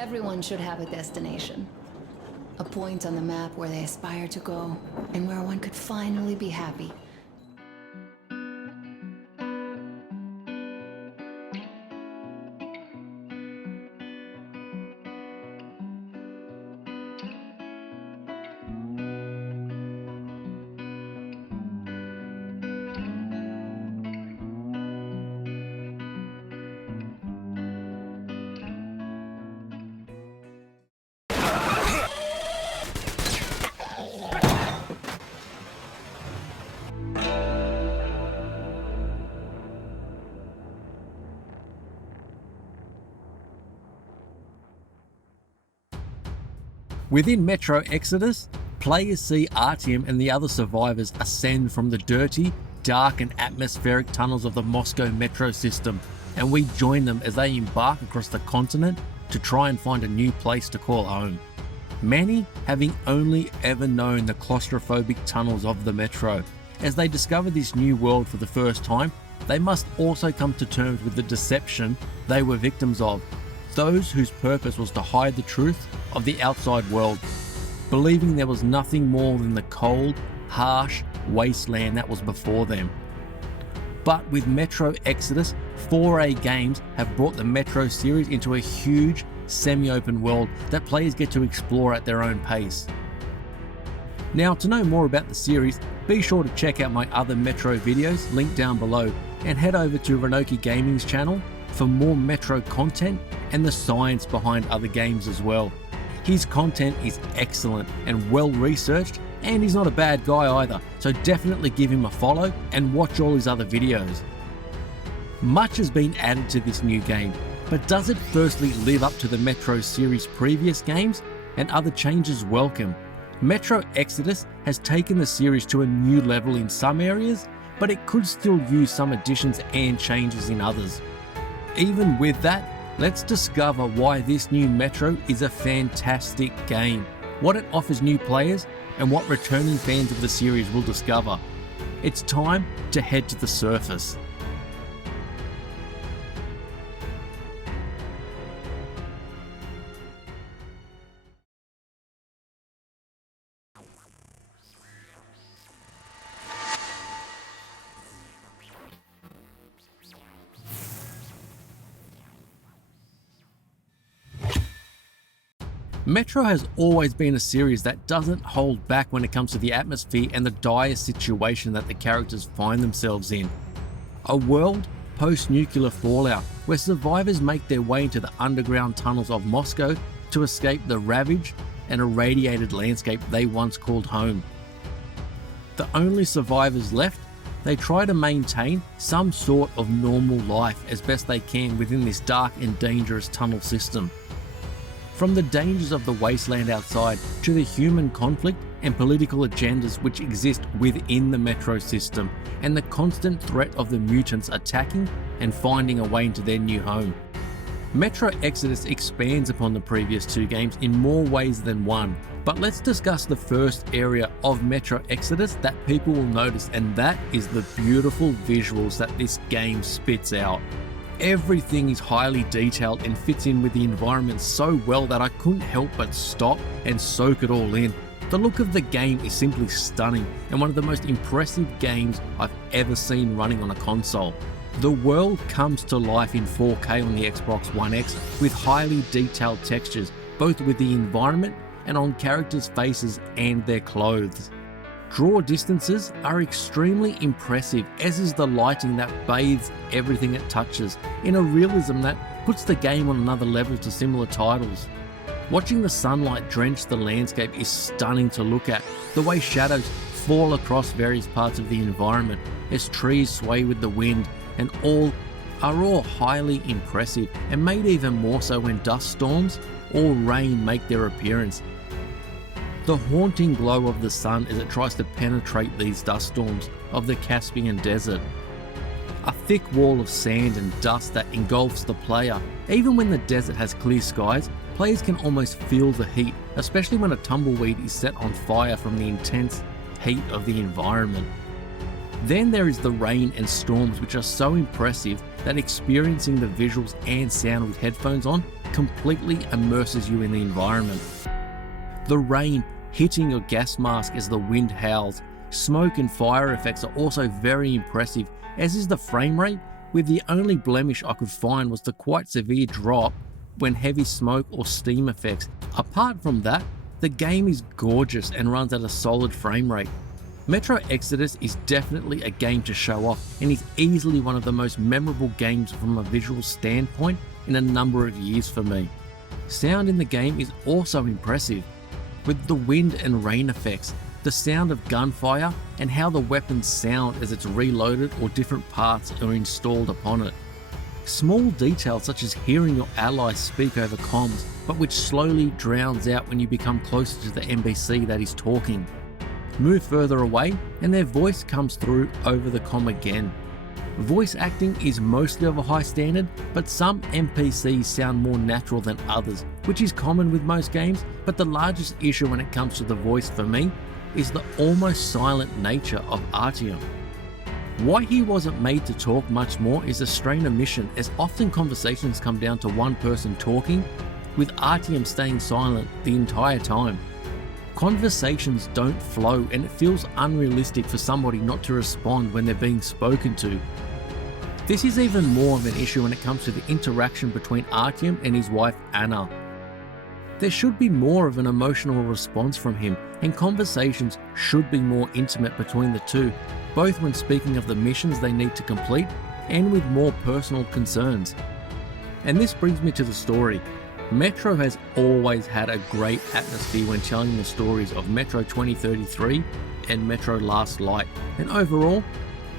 Everyone should have a destination. A point on the map where they aspire to go, and where one could finally be happy. Within Metro Exodus, players see Artyom and the other survivors ascend from the dirty, dark and atmospheric tunnels of the Moscow metro system, and we join them as they embark across the continent to try and find a new place to call home. Many having only ever known the claustrophobic tunnels of the metro. As they discover this new world for the first time, they must also come to terms with the deception they were victims of. Those whose purpose was to hide the truth of the outside world, believing there was nothing more than the cold, harsh wasteland that was before them. But with Metro Exodus, 4A Games have brought the Metro series into a huge, semi-open world that players get to explore at their own pace. Now, to know more about the series, be sure to check out my other Metro videos linked down below, and head over to Renoki Gaming's channel for more Metro content and the science behind other games as well. His content is excellent and well researched, and he's not a bad guy either, so definitely give him a follow and watch all his other videos. Much has been added to this new game, but does it firstly live up to the Metro series' previous games, and other changes welcome? Metro Exodus has taken the series to a new level in some areas, but it could still use some additions and changes in others. Even with that, let's discover why this new Metro is a fantastic game, what it offers new players, and what returning fans of the series will discover. It's time to head to the surface. Metro has always been a series that doesn't hold back when it comes to the atmosphere and the dire situation that the characters find themselves in. A world post-nuclear fallout where survivors make their way into the underground tunnels of Moscow to escape the ravaged and irradiated landscape they once called home. The only survivors left, they try to maintain some sort of normal life as best they can within this dark and dangerous tunnel system. From the dangers of the wasteland outside to the human conflict and political agendas which exist within the metro system, and the constant threat of the mutants attacking and finding a way into their new home. Metro Exodus expands upon the previous two games in more ways than one, but let's discuss the first area of Metro Exodus that people will notice, and that is the beautiful visuals that this game spits out. Everything is highly detailed and fits in with the environment so well that I couldn't help but stop and soak it all in. The look of the game is simply stunning and one of the most impressive games I've ever seen running on a console. The world comes to life in 4K on the Xbox One X with highly detailed textures, both with the environment and on characters' faces and their clothes. Draw distances are extremely impressive, as is the lighting that bathes everything it touches, in a realism that puts the game on another level to similar titles. Watching the sunlight drench the landscape is stunning to look at, the way shadows fall across various parts of the environment as trees sway with the wind, and all highly impressive, and made even more so when dust storms or rain make their appearance. The haunting glow of the sun as it tries to penetrate these dust storms of the Caspian desert. A thick wall of sand and dust that engulfs the player. Even when the desert has clear skies, players can almost feel the heat, especially when a tumbleweed is set on fire from the intense heat of the environment. Then there is the rain and storms, which are so impressive that experiencing the visuals and sound with headphones on completely immerses you in the environment. The rain hitting your gas mask as the wind howls. Smoke and fire effects are also very impressive, as is the frame rate, with the only blemish I could find was the quite severe drop when heavy smoke or steam effects. Apart from that, the game is gorgeous and runs at a solid frame rate. Metro Exodus is definitely a game to show off and is easily one of the most memorable games from a visual standpoint in a number of years for me. Sound in the game is also impressive, with the wind and rain effects, the sound of gunfire, and how the weapons sound as it's reloaded or different parts are installed upon it. Small details such as hearing your allies speak over comms, but which slowly drowns out when you become closer to the NPC that is talking. Move further away and their voice comes through over the comm again. Voice acting is mostly of a high standard, but some NPCs sound more natural than others, which is common with most games, but the largest issue when it comes to the voice for me is the almost silent nature of Artyom. Why he wasn't made to talk much more is a strain omission, as often conversations come down to one person talking, with Artyom staying silent the entire time. Conversations don't flow and it feels unrealistic for somebody not to respond when they're being spoken to. This is even more of an issue when it comes to the interaction between Artyom and his wife Anna. There should be more of an emotional response from him, and conversations should be more intimate between the two, both when speaking of the missions they need to complete and with more personal concerns. And this brings me to the story. Metro has always had a great atmosphere when telling the stories of Metro 2033 and Metro Last Light, and overall,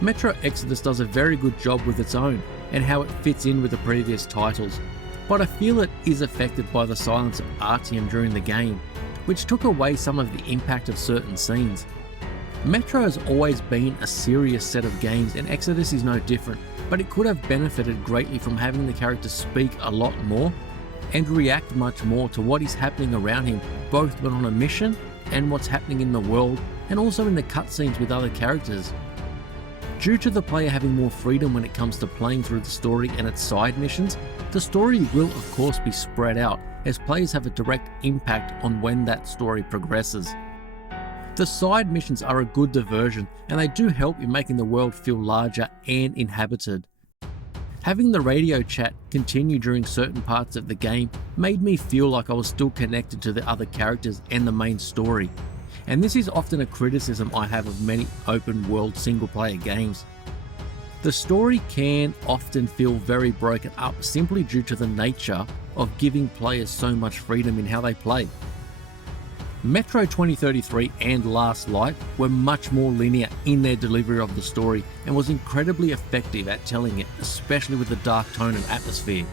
Metro Exodus does a very good job with its own and how it fits in with the previous titles. But I feel it is affected by the silence of Artyom during the game, which took away some of the impact of certain scenes. Metro has always been a serious set of games and Exodus is no different, but it could have benefited greatly from having the character speak a lot more and react much more to what is happening around him, both when on a mission and what's happening in the world, and also in the cutscenes with other characters. Due to the player having more freedom when it comes to playing through the story and its side missions, the story will of course be spread out, as players have a direct impact on when that story progresses. The side missions are a good diversion, and they do help in making the world feel larger and inhabited. Having the radio chat continue during certain parts of the game made me feel like I was still connected to the other characters and the main story, and this is often a criticism I have of many open world single player games. The story can often feel very broken up simply due to the nature of giving players so much freedom in how they play. Metro 2033 and Last Light were much more linear in their delivery of the story and was incredibly effective at telling it, especially with the dark tone and atmosphere.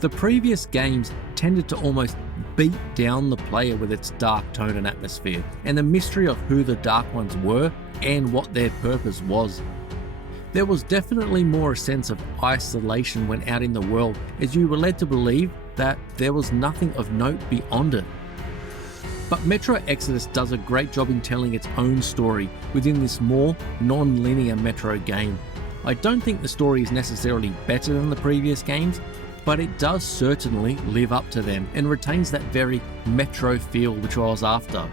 The previous games tended to almost beat down the player with its dark tone and atmosphere, and the mystery of who the Dark Ones were and what their purpose was. There was definitely more a sense of isolation when out in the world, as you were led to believe that there was nothing of note beyond it. But Metro Exodus does a great job in telling its own story within this more non-linear Metro game. I don't think the story is necessarily better than the previous games, but it does certainly live up to them and retains that very Metro feel which I was after.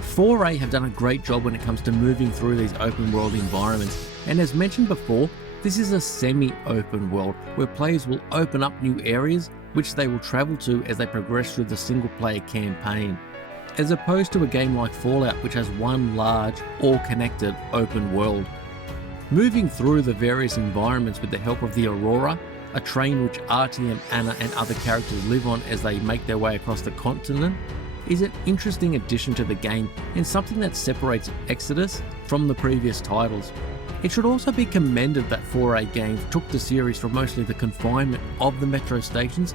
4A have done a great job when it comes to moving through these open world environments, and as mentioned before, this is a semi-open world where players will open up new areas which they will travel to as they progress through the single player campaign, as opposed to a game like Fallout which has one large, all-connected open world. Moving through the various environments with the help of the Aurora, a train which Artyom, Anna and other characters live on as they make their way across the continent, is an interesting addition to the game and something that separates Exodus from the previous titles. It should also be commended that 4A Games took the series from mostly the confinement of the metro stations,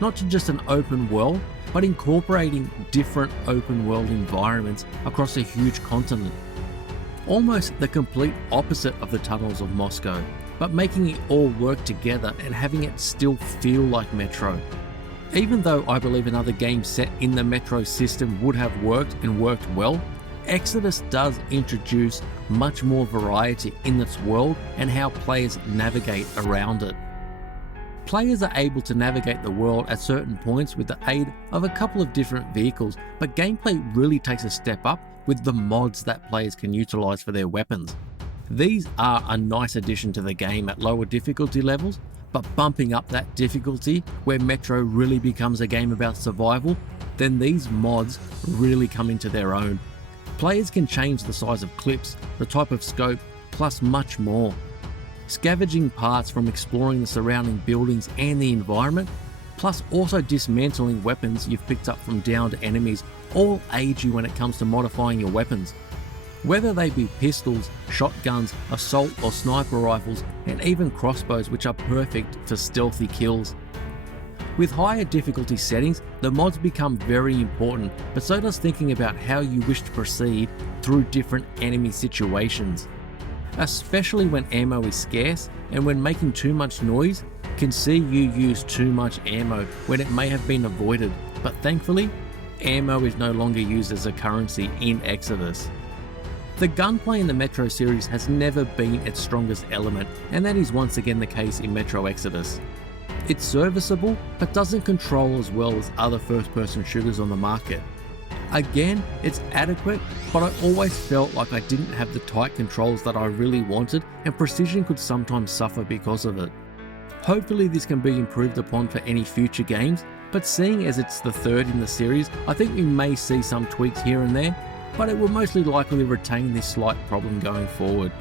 not to just an open world, but incorporating different open world environments across a huge continent. Almost the complete opposite of the tunnels of Moscow, but making it all work together and having it still feel like Metro. Even though I believe another game set in the Metro system would have worked and worked well, Exodus does introduce much more variety in its world and how players navigate around it. Players are able to navigate the world at certain points with the aid of a couple of different vehicles, but gameplay really takes a step up with the mods that players can utilize for their weapons. These are a nice addition to the game at lower difficulty levels, but bumping up that difficulty where Metro really becomes a game about survival, then these mods really come into their own. Players can change the size of clips, the type of scope, plus much more. Scavenging parts from exploring the surrounding buildings and the environment, plus also dismantling weapons you've picked up from downed enemies, all aid you when it comes to modifying your weapons. Whether they be pistols, shotguns, assault or sniper rifles, and even crossbows, which are perfect for stealthy kills. With higher difficulty settings, the mods become very important, but so does thinking about how you wish to proceed through different enemy situations. Especially when ammo is scarce, and when making too much noise can see you use too much ammo when it may have been avoided, but thankfully, ammo is no longer used as a currency in Exodus. The gunplay in the Metro series has never been its strongest element, and that is once again the case in Metro Exodus. It's serviceable, but doesn't control as well as other first-person shooters on the market. Again, it's adequate, but I always felt like I didn't have the tight controls that I really wanted, and precision could sometimes suffer because of it. Hopefully this can be improved upon for any future games, but seeing as it's the third in the series, I think we may see some tweaks here and there, but it will mostly likely retain this slight problem going forward.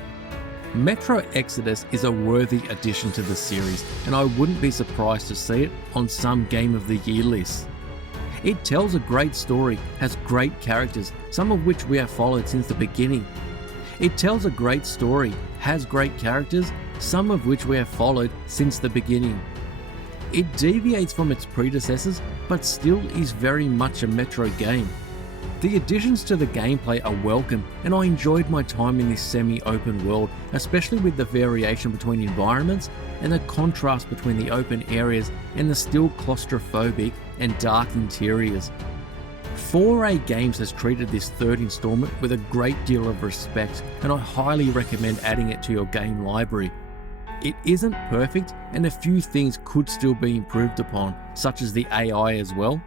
Metro Exodus is a worthy addition to the series, and I wouldn't be surprised to see it on some Game of the Year lists. It tells a great story, has great characters, some of which we have followed since the beginning. It tells a great story, has great characters, some of which we have followed since the beginning. It deviates from its predecessors, but still is very much a Metro game. The additions to the gameplay are welcome, and I enjoyed my time in this semi-open world, especially with the variation between environments and the contrast between the open areas and the still claustrophobic and dark interiors. 4A Games has treated this third installment with a great deal of respect, and I highly recommend adding it to your game library. It isn't perfect, and a few things could still be improved upon, such as the AI as well,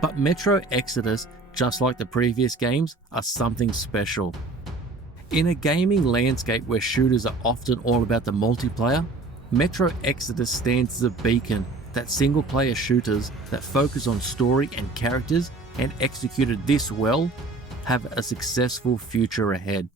but Metro Exodus, just like the previous games, are something special. In a gaming landscape where shooters are often all about the multiplayer, Metro Exodus stands as a beacon that single-player shooters that focus on story and characters and executed this well have a successful future ahead.